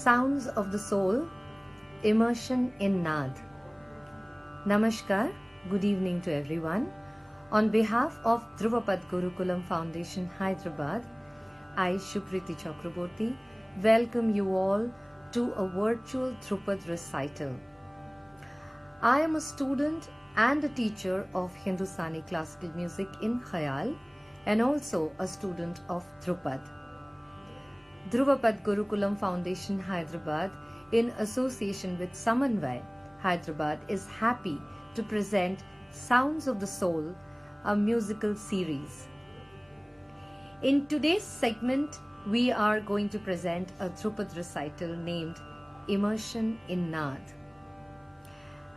Sounds of the Soul, Immersion in Naad. Namaskar, good evening to everyone. On behalf of Dhruvapad Gurukulam Foundation, Hyderabad, I, Shukriti Chakraborty, welcome you all to a virtual Dhrupad recital. I am a student and a teacher of Hindustani classical music in Khayal and also a student of Dhrupad. Dhruvapad Gurukulam Foundation, Hyderabad, in association with Samanvay, Hyderabad, is happy to present Sounds of the Soul, a musical series. In today's segment, we are going to present a Dhrupad recital named Immersion in Naad.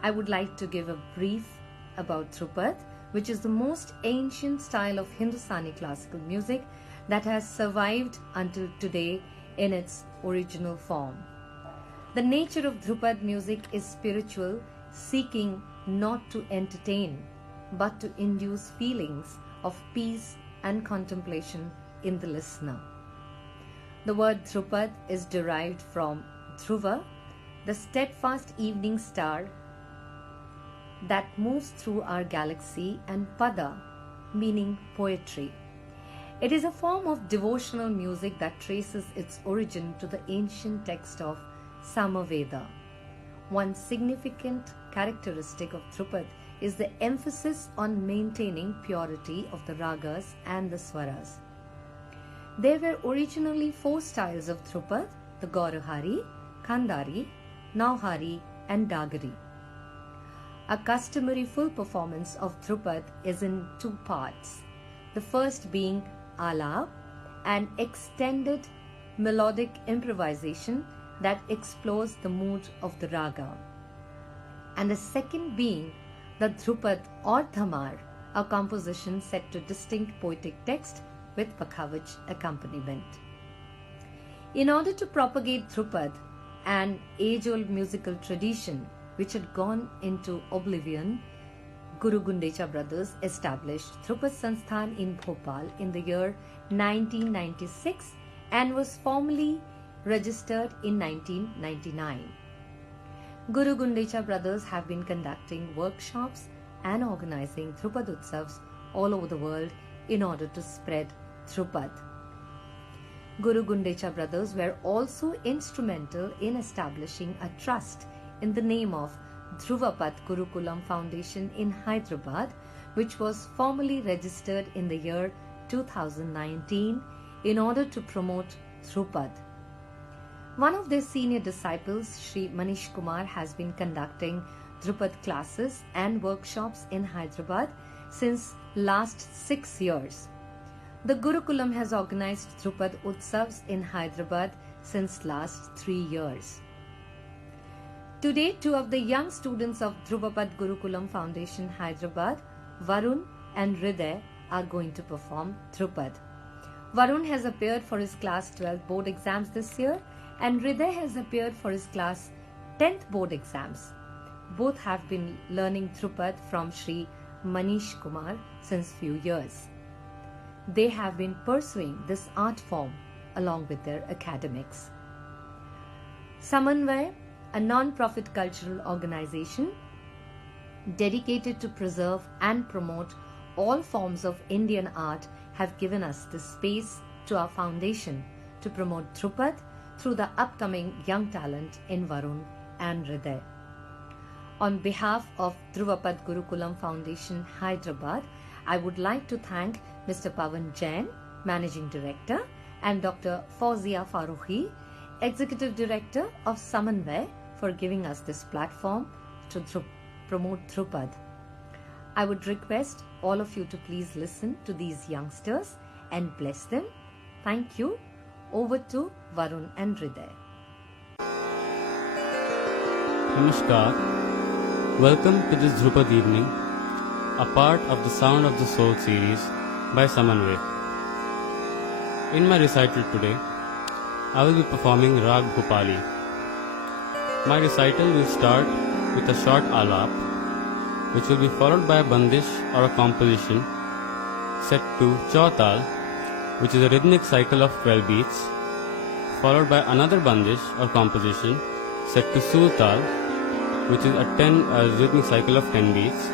I would like to give a brief about Dhrupad, which is the most ancient style of Hindustani classical music that has survived until today in its original form. The nature of Dhrupad music is spiritual, seeking not to entertain, but to induce feelings of peace and contemplation in the listener. The word Dhrupad is derived from Dhruva, the steadfast evening star that moves through our galaxy, and Pada, meaning poetry. It is a form of devotional music that traces its origin to the ancient text of Samaveda. One significant characteristic of Dhrupad is the emphasis on maintaining purity of the ragas and the swaras. There were originally 4 styles of Dhrupad: the Gaurahari, Khandari, Nauhari and Dagari. A customary full performance of Dhrupad is in 2 parts, the first being Alap, an extended melodic improvisation that explores the mood of the raga, and the second being the Dhrupad or Dhamar, a composition set to distinct poetic text with Pakhavaj accompaniment. In order to propagate Dhrupad, an age-old musical tradition which had gone into oblivion, Guru Gundecha brothers established Dhrupad Sansthan in Bhopal in the year 1996 and was formally registered in 1999. Guru Gundecha brothers have been conducting workshops and organizing Dhrupad Utsavs all over the world in order to spread Dhrupad. Guru Gundecha brothers were also instrumental in establishing a trust in the name of Dhruvapad Gurukulam Foundation in Hyderabad, which was formally registered in the year 2019 in order to promote Dhrupad. One of their senior disciples, Sri Manish Kumar, has been conducting Dhrupad classes and workshops in Hyderabad since last 6 years. The Gurukulam has organized Dhrupad Utsavs in Hyderabad since last 3 years. Today, 2 of the young students of Dhruvapad Gurukulam Foundation, Hyderabad, Varun and Hriday, are going to perform Dhrupad. Varun has appeared for his class 12 board exams this year, and Hriday has appeared for his class 10th board exams. Both have been learning Dhrupad from Sri Manish Kumar since few years. They have been pursuing this art form along with their academics. Samanvay, a non-profit cultural organization dedicated to preserve and promote all forms of Indian art, have given us this space to our foundation to promote Dhrupad through the upcoming young talent in Varun and Hriday. On behalf of Dhruvapad Gurukulam Foundation, Hyderabad, I would like to thank Mr. Pawan Jain, Managing Director, and Dr. Fauzia Farooqi, Executive Director of Samanvay, for giving us this platform to promote Dhrupad. I would request all of you to please listen to these youngsters and bless them. Thank you. Over to Varun and Hriday. Namaskar. Welcome to this Dhrupad evening, a part of the Sound of the Soul series by Samanvay. In my recital today, I will be performing Rag Bhupali. My recital will start with a short alap, which will be followed by a bandish or a composition set to Chautal, which is a rhythmic cycle of 12 beats, followed by another bandish or composition set to Sultal, which is a rhythmic cycle of 10 beats.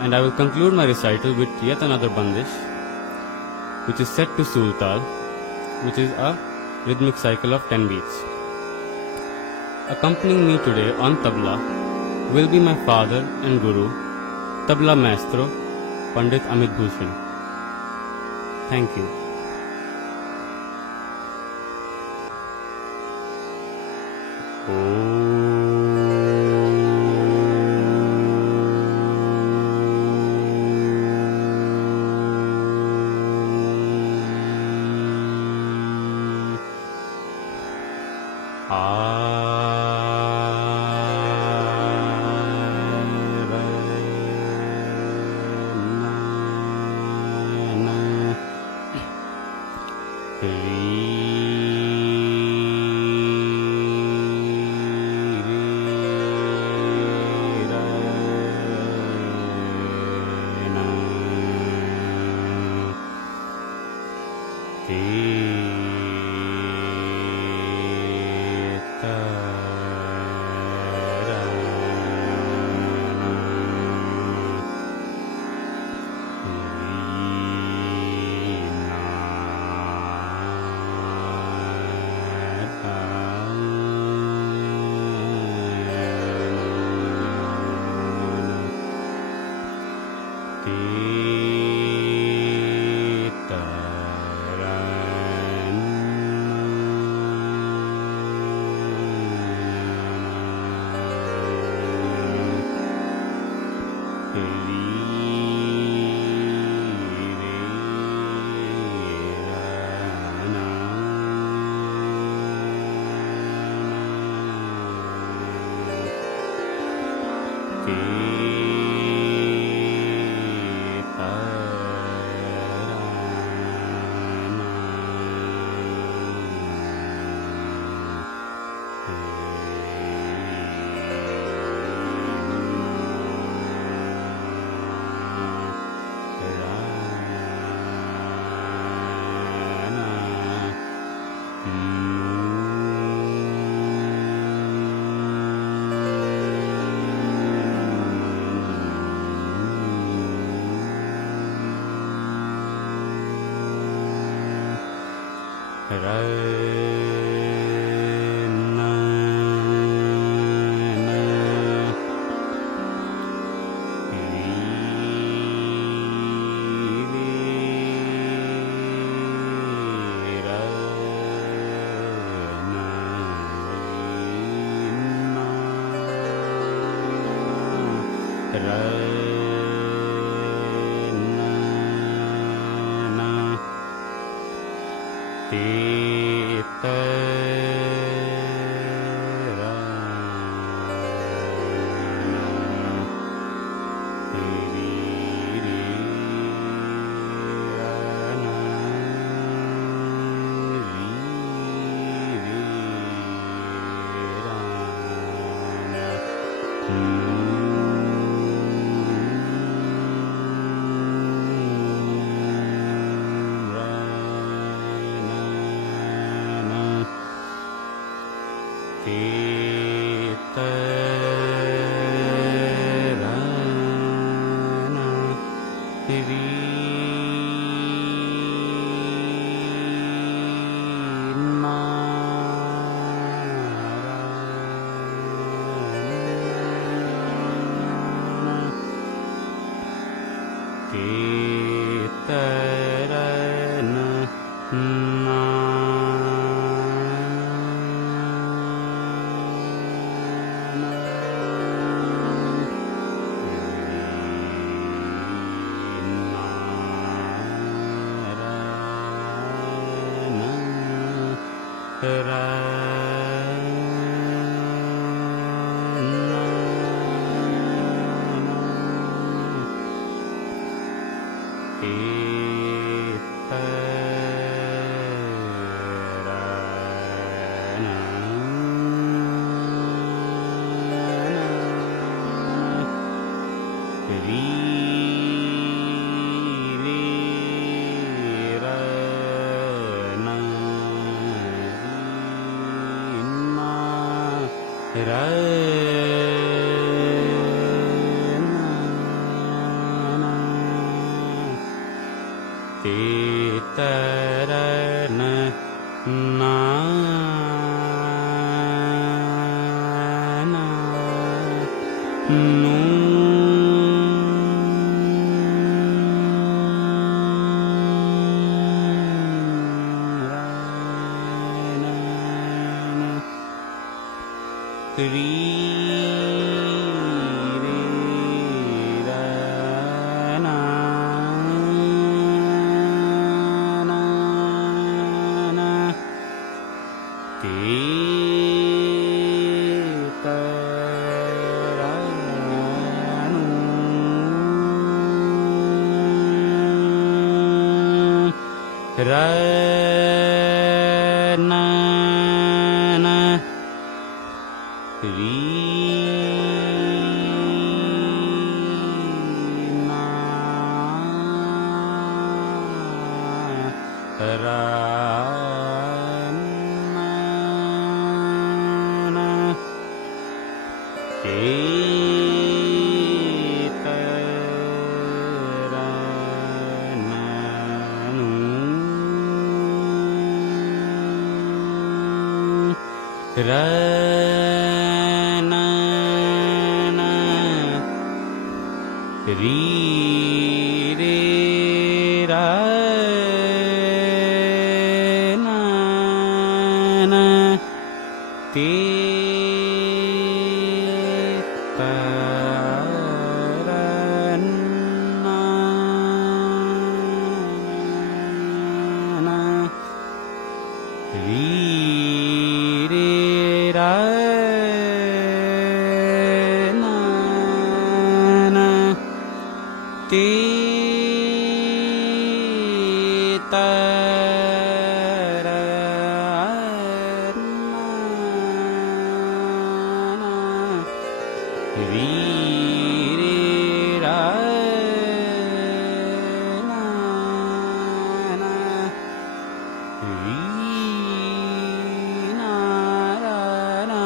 And I will conclude my recital with yet another bandish, which is set to Sultal, which is a rhythmic cycle of 10 beats. Accompanying me today on tabla will be my father and guru, tabla maestro, Pandit Amit Bhushan. Thank you. ra na te tara na na na nu ri re ra na na na te ta ra nu ra na na ri na ra na na te ta ra na nu ra na na ri re ra na na te ta ra na na ri re ra na na te ta ra na na ri re ra na na ri na ra na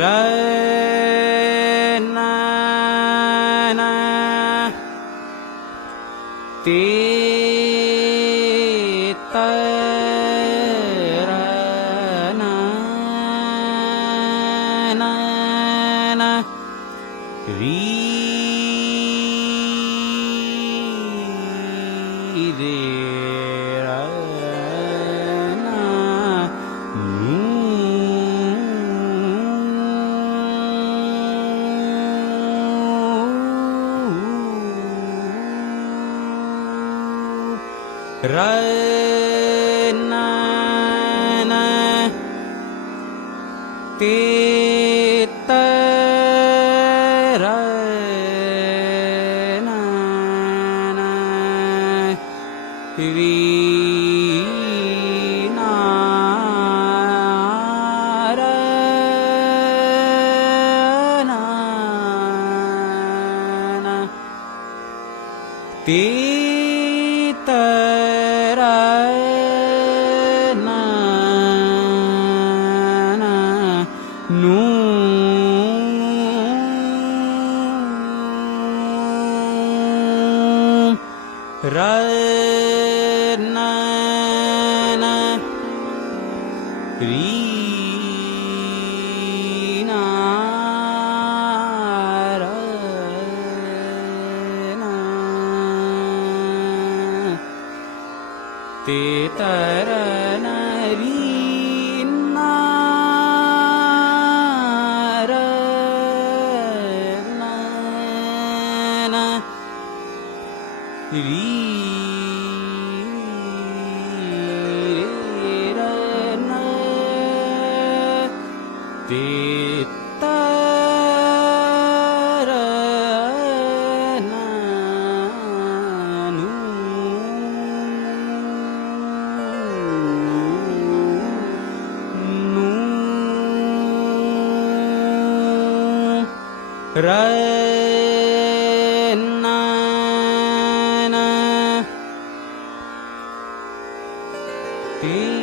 ra na na te ta ra na na na ri re ra na nu ra na na te ta ra na na ri na ra na na te ta ra na na nu ra na na ri na ra na te ta ra na ri na ra na na ri ra na te ta ra na nu nu ra na na Ooh.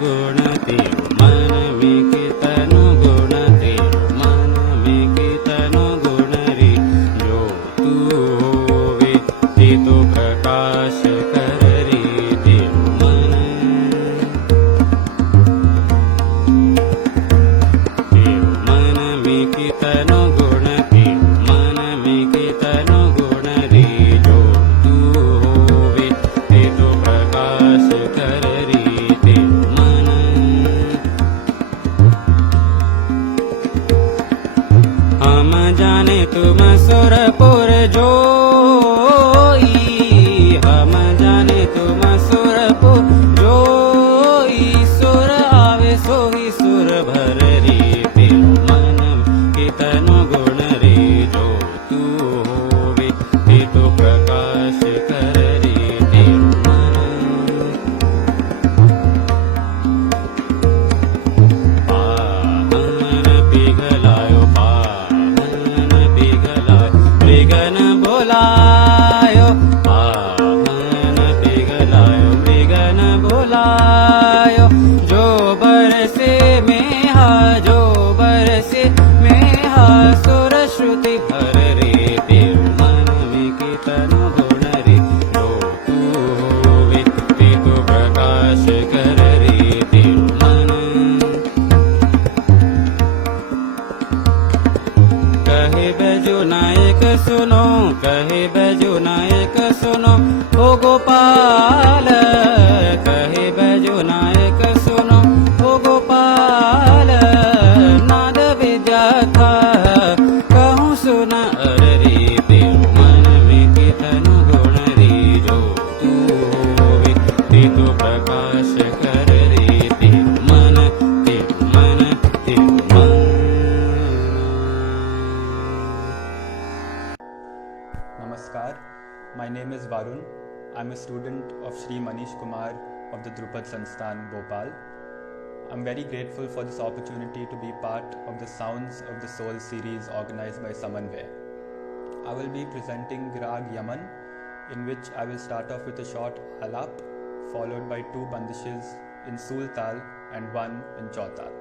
गुण तेरो मन में कितनो गुण तेरो मन में कितनो गुण रे जो तू होवे ते तो प्रकाश कर रे तेरो मन में कितनो गुण तेरो मन में कितनो गुण रे जो तू होवे ते तो प्रकाश कर रे तेरो मन हम जाने तुम सुरपुर जोई हम जाने तुम सुरपुर जोई सुर आवे सोही सुर भर रे तेरो मन कितनो गुण रे जो तू होवे ते तो प्रकाश कर रे तेरो मन पावन पिघलायो पावन पिघलायो मृगन बोलायो पावन पिघलायो मृगन बोलायो जो बरसे मेहा जो बरसे मेहा सुर श्रुति भर रे तेरो मन में कितनो गुण रे जो तू होवे ते तो प्रकाश कर रे तेरो मन कहे बैजो नायक सुनो कहे बैजो नायक सुनो ओ गोपाल कहे बैजो नायक सुनो ओ गोपाल नाद विद्या था कहूँ सुना अर रे तेरो मन में कितनो गुण रे जो तू होवे ते तो प्रकाश कर रे तेरो मन तेरो मन तेरो मन Namaskar, my name is Varun. I'm a student of Shri Manish Kumar of the Drupad Sansthan, Bhopal. I'm very grateful for this opportunity to be part of the Sounds of the Soul series organized by Samanvay. I will be presenting Rag Yaman, in which I will start off with a short alap, followed by 2 bandishes in Sul Tal and 1 in Chautal.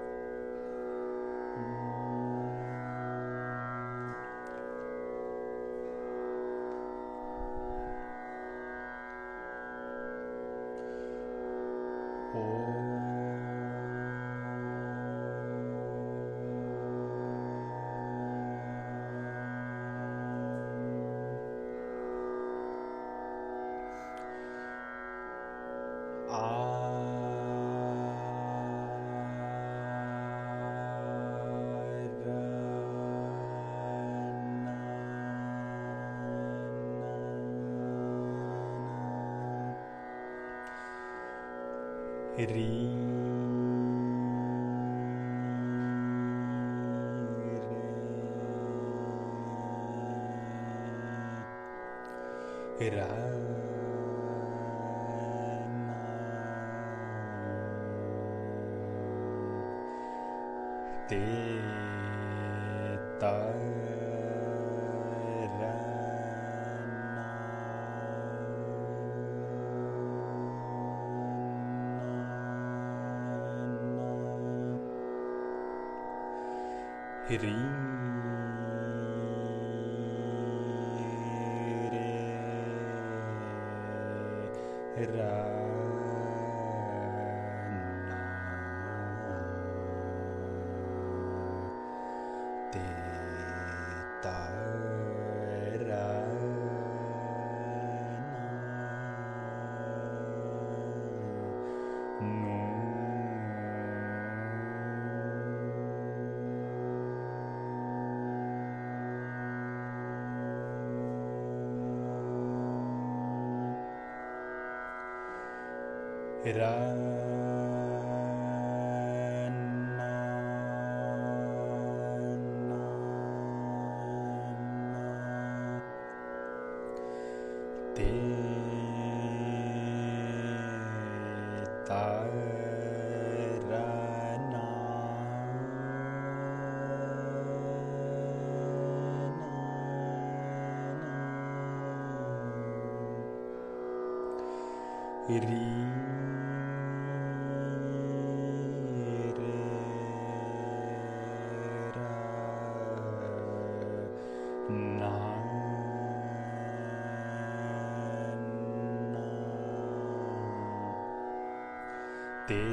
te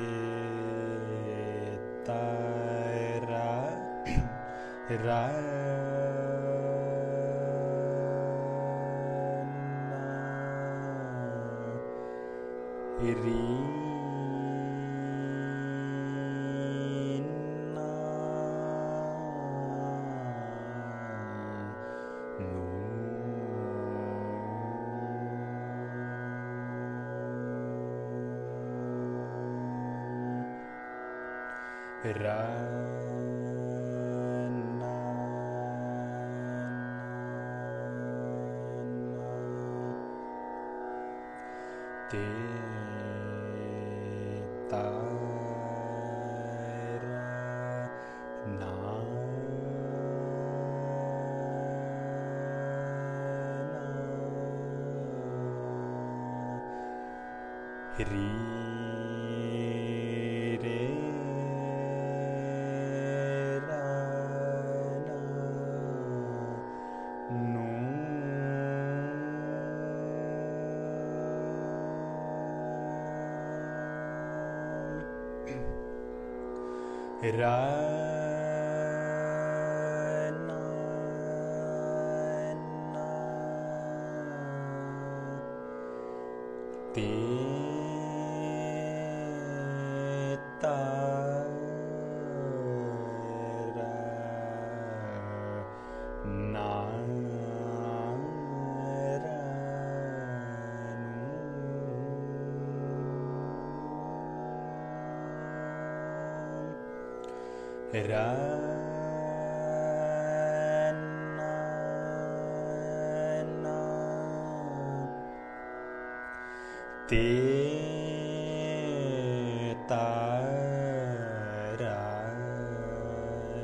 ta ra ra na ri na nu ra na te ta ra na ri re ra na nu ra na te ta ra na ra nu ra na te ta ra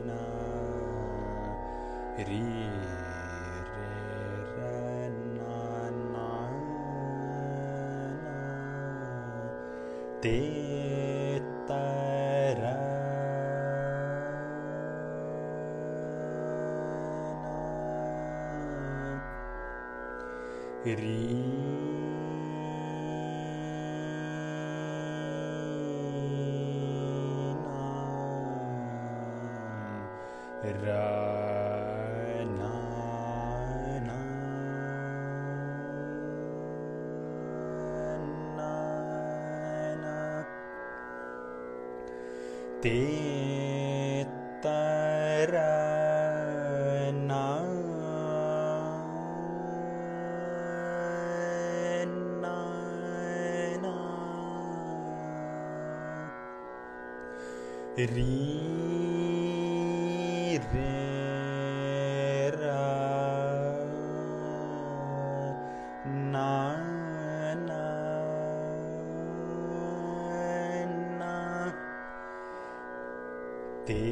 na ri re ra na na te ta ra na ri ra na na na te ta ra na na na ri re ra na na na te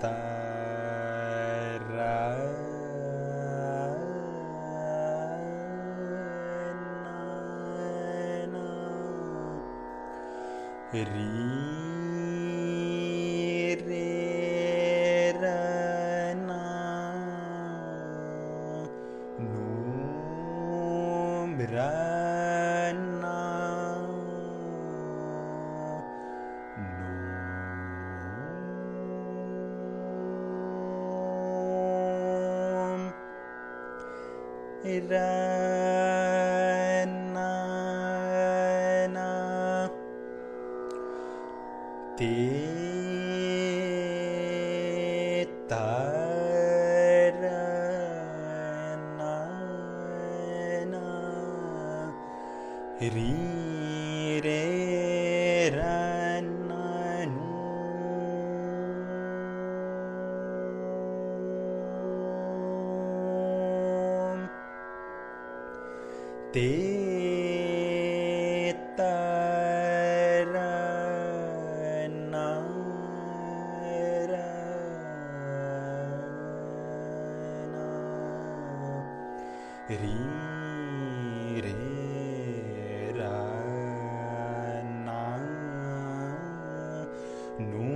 ta ra na na ri re ra na nu ra na nu ra na na te ta ra na na ri re ra na nu te ta ra na ra na ri re ra na nu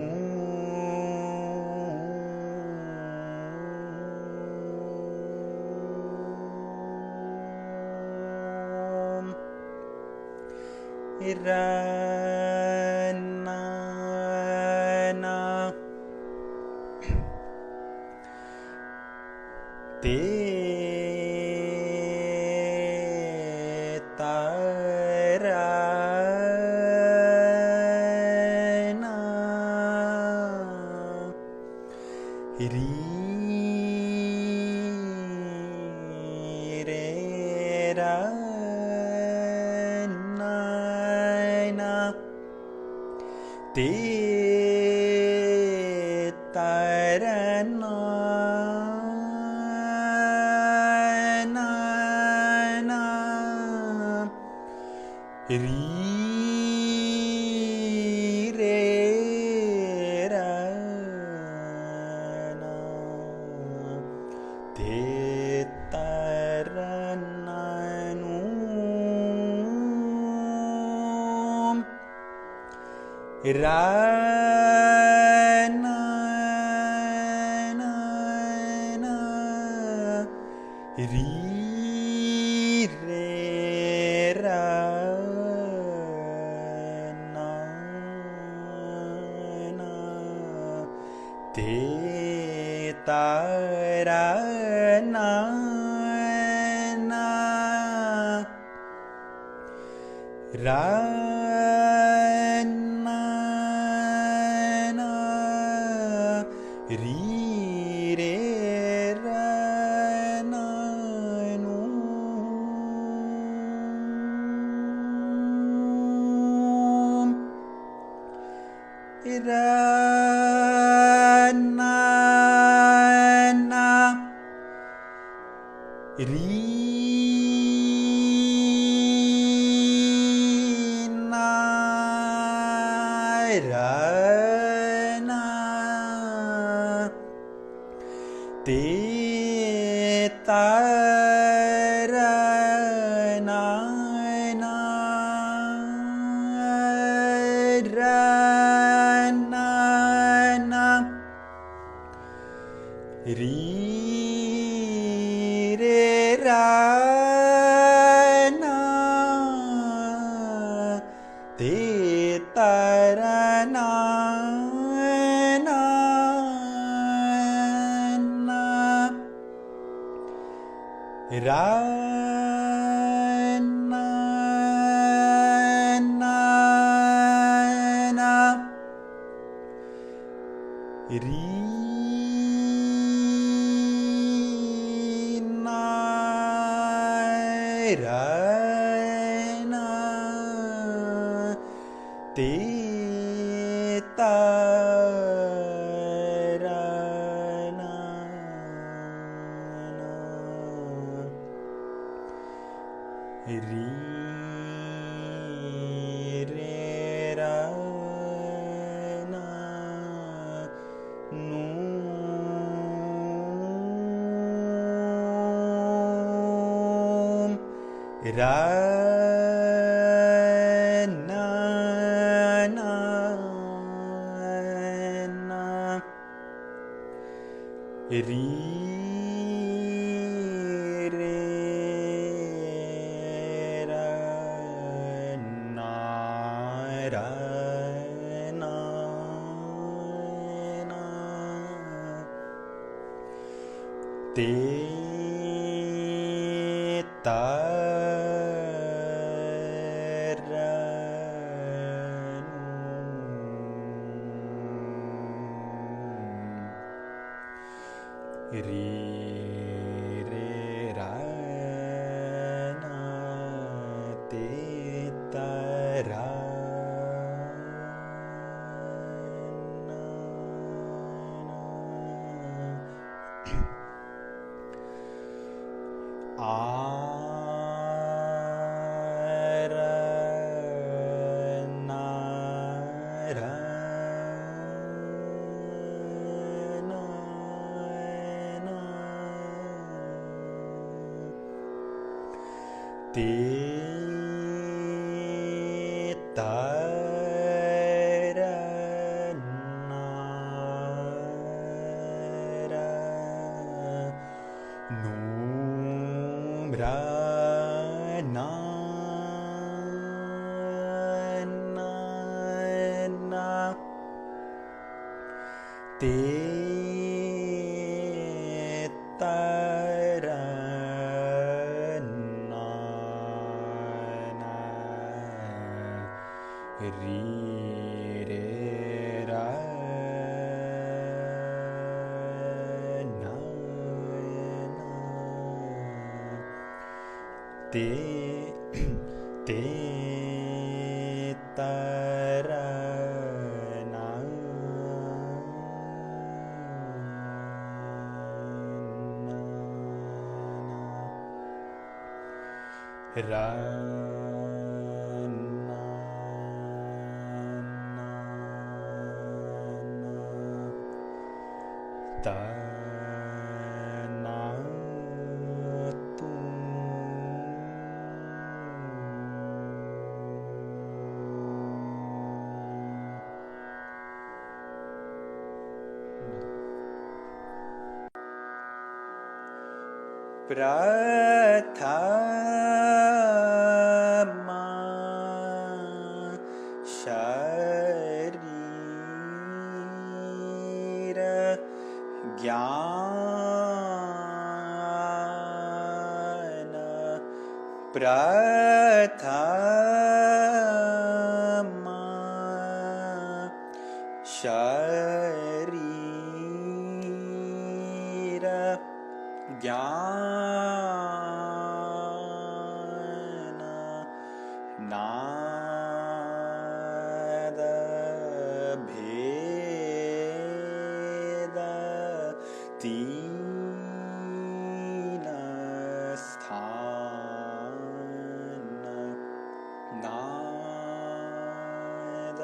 ते तर ना री रे रा ना ते ते तर ना रा ना ता ना तू प्रथमा शरीर ज्ञान प्रथमा शरीर ज्ञान नाद भेद तीन स्थान नाद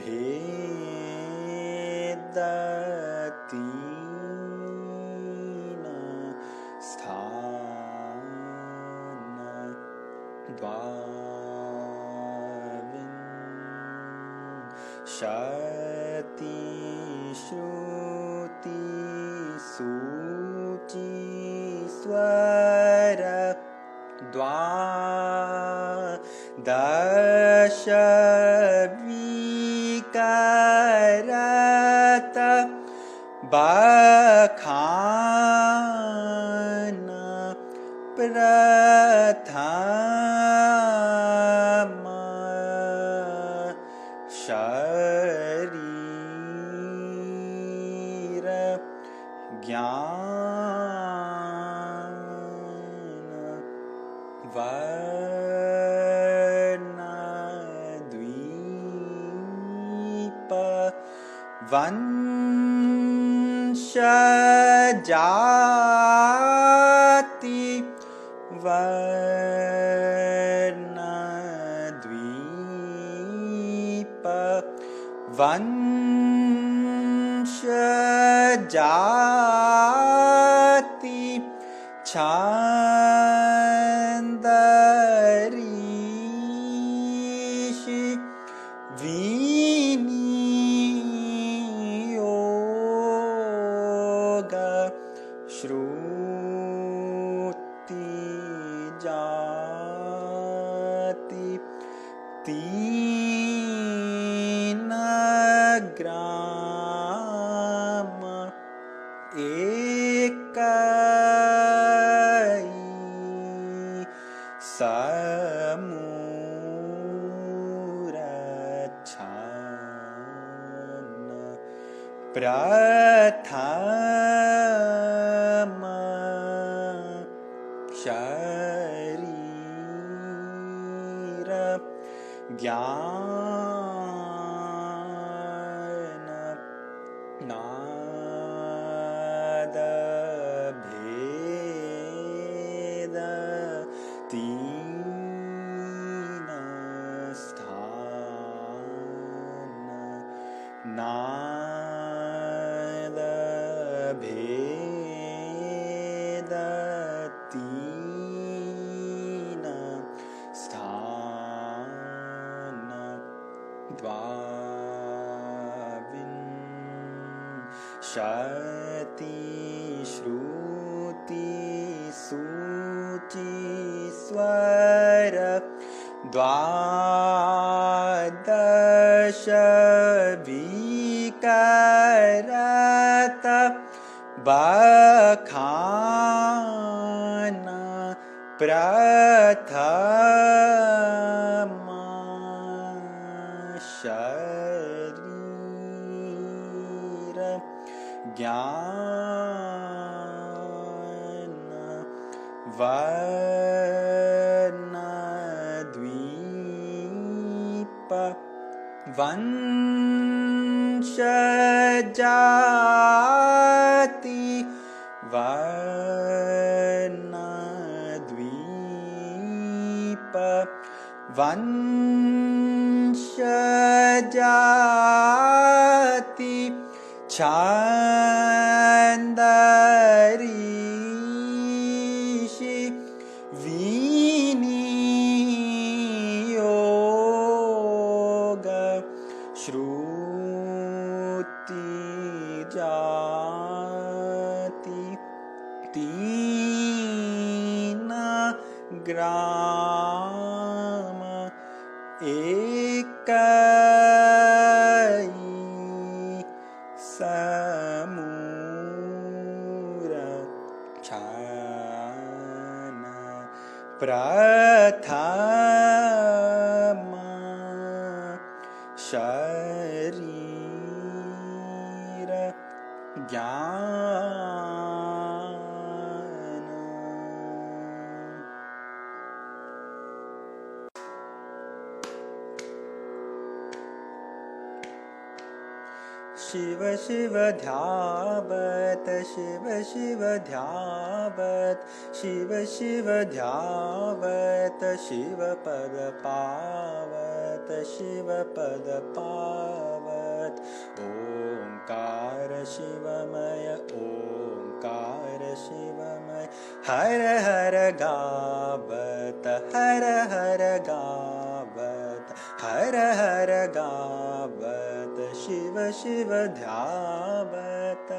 भेद तीन स्थान द्वाविंशति श्रुति सूचि स्वर द्वादश विकरत बखान प्रथम शरीर ज्ञान वर्ण द्वीप वंश जाति वर्ण द्वीप वंश जाति छांद ऋषि विनियोग श्रुति जाति तीन ग्राम एकै समूरछन प्रथम शरीर ज्ञान नाद भेद तीन स्थान नाद भेद तीन स्थान द्वाविंशति श्रुति सूचि स्वर द्वादश विकरत करत बखान प्रथम शरीर ज्ञान वर्ण द्वीप वंश जाति वर्ण द्वीप वंश जाति छांद ऋषि विनियोग श्रुति जाति तीन ग्राम एक समूर छान प्रथम शरीर ज्ञान शिव शिव ध्यावत शिव शिव ध्यावत शिव शिव ध्यावत शिव पद पावत शिव पद पावत ओंकार शिवमय ओंकार शिवमय हर हर गावत हर हर गावत हर हर गावत शिव शिव ध्यावत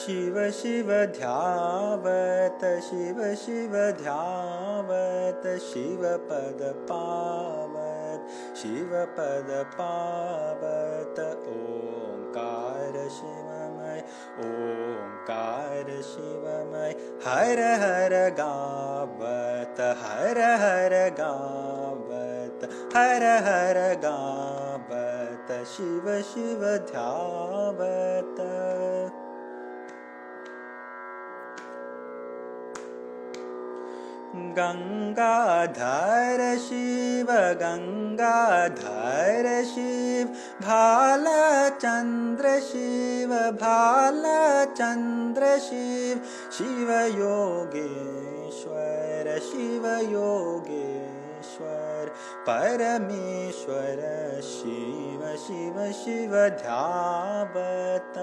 शिव शिव ध्यावत शिव शिव ध्यावत शिव पद पावत शिव पद पावत ओंकार शिवमय ओंकार शिवमय हर हर गावत हर हर गावत हर हर गावत शिव शिव ध्यावत गंगाधर शिव गंगाधर शिव भालचंद्र शिव भालचंद्र शिव शिव योगेश्वर शिव योगेश्वर परमेश्वर शिव शिव शिव ध्यावत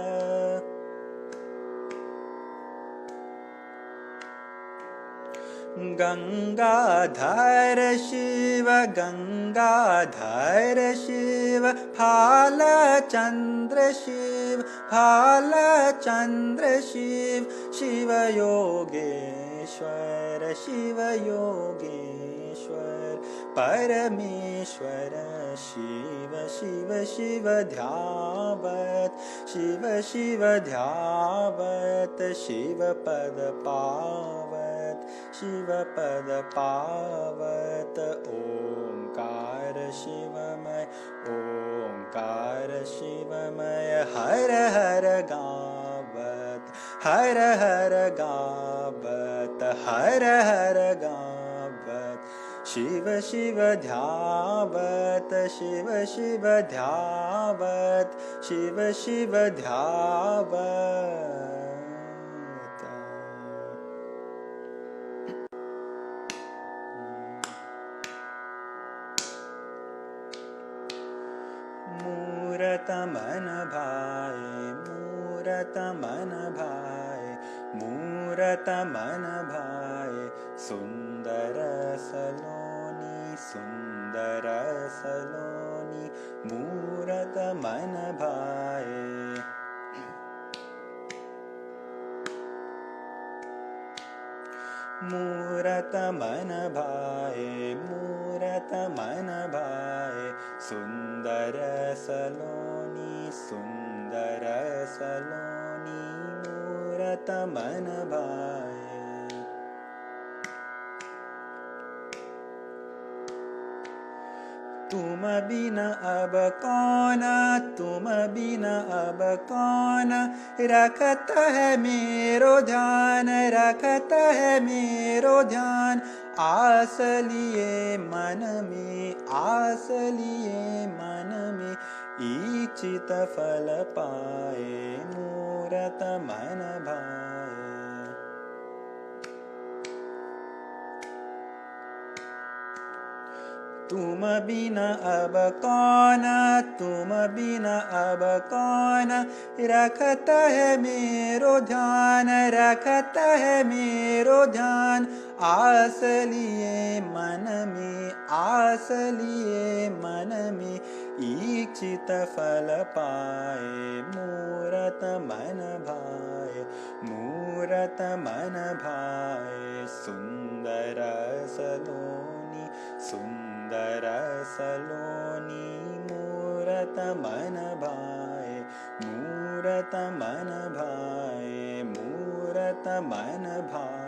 गंगाधर शिव गंगाधर शिव भालचंद्र शिव भालचंद्र शिव शिव योगेश्वर शिव योगेश्वर परमेश्वर शिव शिव शिव ध्यावत शिव शिव ध्यावत शिव पद पावत शिव पद पावत ओंकार शिवमय ओंकार शिवमय हर हर गावत हर हर गावत हर हर गावत शिव शिव ध्यावत शिव शिव ध्यावत शिव शिव ध्यावत मूरत मन भाए मूरत मन भाए मूरत मन भाए सुंदर सलोनी सुंदर सलोनी मूरत मन भाए मूरत मन भाए मूरत मन भाए सुंदर सलोनी सुंदर सलोनी मूरत मन भाए। तुम बिन अब कौन तुम बिन अब कौन रखत है मेरो ध्यान रखत है मेरो ध्यान। आस लिए मन में आस लिए मन में इच्छित फल पाए मूरत मन भाए। तुम बिन अब कौन तुम बिन अब कौन रखत है मेरो ध्यान रखत है मेरो ध्यान। आस लिए मन में आस लिए मन में इच्छित फल पाए मूरत मन भाए मूरत मन भाए। सुंदर सलोनी सुंदर सलोनी मूरत मन भाए मूरत मन भाए मूरत मन भाए।